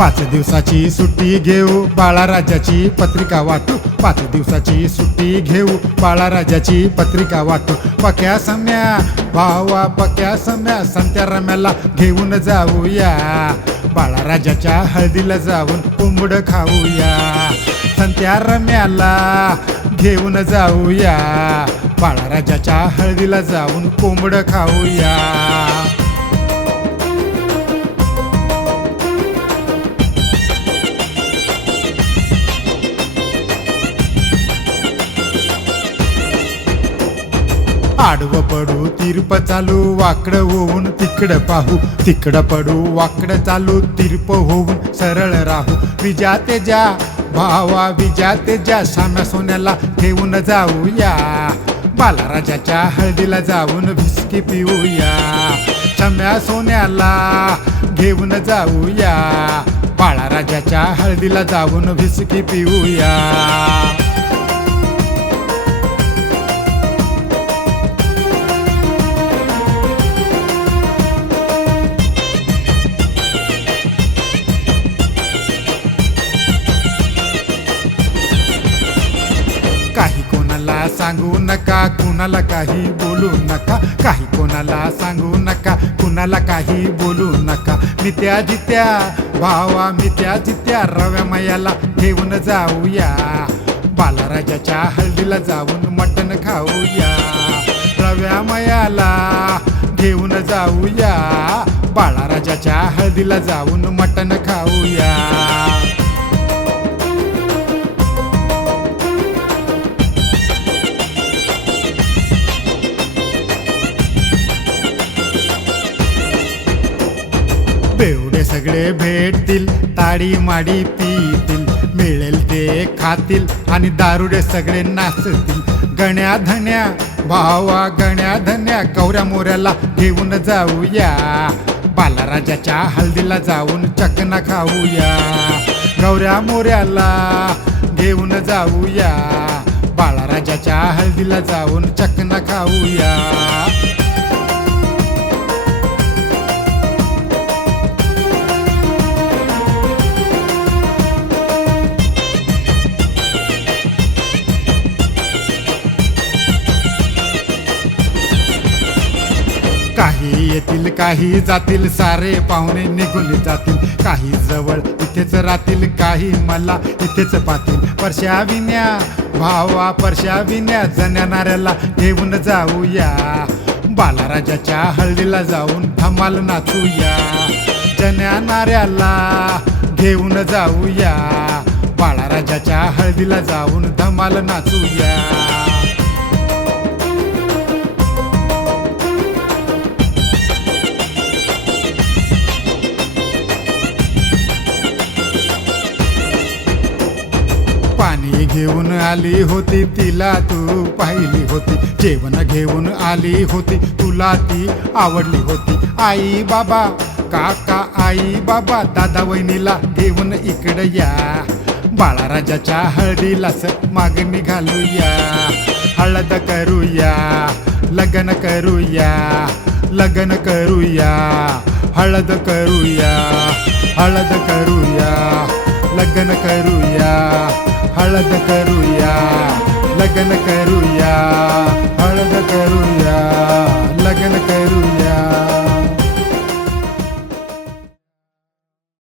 5 दिवसाची सुट्टी घेऊ बाळाराजाची पत्रिका वाटू 5 दिवसाची सुट्टी घेऊ बाळाराजाची पत्रिका वाटू पक्या सम्या भावा पक्या सम्या संत्या रम्याला घेऊन जाऊया बाळाराजाच्या हळदीला जाऊन कोंबड खाऊया संत्या रम्याला घेऊन जाऊया बाळाराजाच्या हळदीला जाऊन कोंबड खाऊया आडवं पडू तिरप चालू वाकडं होऊन तिकडं पाहू तिकडं पडू वाकडं चालू तिरप होऊन सरळ राहू विजा तेजा भावा विजा तेजा साम्या सोन्याला घेऊन जाऊया बाळाराजाच्या हळदीला जाऊन व्हिस्की पिऊया सम्या सोन्याला घेऊन जाऊया बाळाराजाच्या हळदीला जाऊन व्हिस्की पिऊया काही कोणाला सांगू नका कुणाला काही बोलू नका काही कोणाला सांगू नका कुणाला काही बोलू नका मित्या जित्या भावा मित्या जित्या रव्या मायाला घेऊन जाऊया बाळाराजाच्या हळदीला जाऊन मटण खाऊया रव्या मायाला घेऊन जाऊया बाळाराजाच्या हळदीला जाऊन मटण खाऊया बेवडे सगळे भेटतील ताडी माडी पितील मिळेल ते खातील आणि दारुडे सगळे नाचतील गण्या धन्या भावा गण्या धन्या कवऱ्या मोऱ्याला घेऊन जाऊया बाळाराजाच्या हळदीला जाऊन चकना खाऊया गौऱ्या मोऱ्याला घेऊन जाऊया बाळाराजाच्या हळदीला जाऊन चकना खाऊया काही येतील काही जातील सारे पाहुणे निघून जातील काही जवळ इथेच राहतील काही मला इथेच पाहतील परश्या विन्या भावा परश्या विन्या जण्या नाऱ्याला घेऊन जाऊया बाळाराजाच्या हळदीला जाऊन धमाल नाचूया जण्या नाऱ्याला घेऊन जाऊया बाळाराजाच्या हळदीला जाऊन धमाल नाचूया पाणी घेऊन आली होती तिला तू पाहिली होती जेवण घेऊन आली होती तुला ती आवडली होती आई बाबा काका आई बाबा दादा वहिनीला घेऊन इकडे या बाळाराजाच्या हळदीलाच मागणी घालूया हळद करूया लग्न करूया लग्न करूया हळद करूया हळद करूया लग्न करूया हळद करूया लग्न करूया हळद करूया लग्न करूया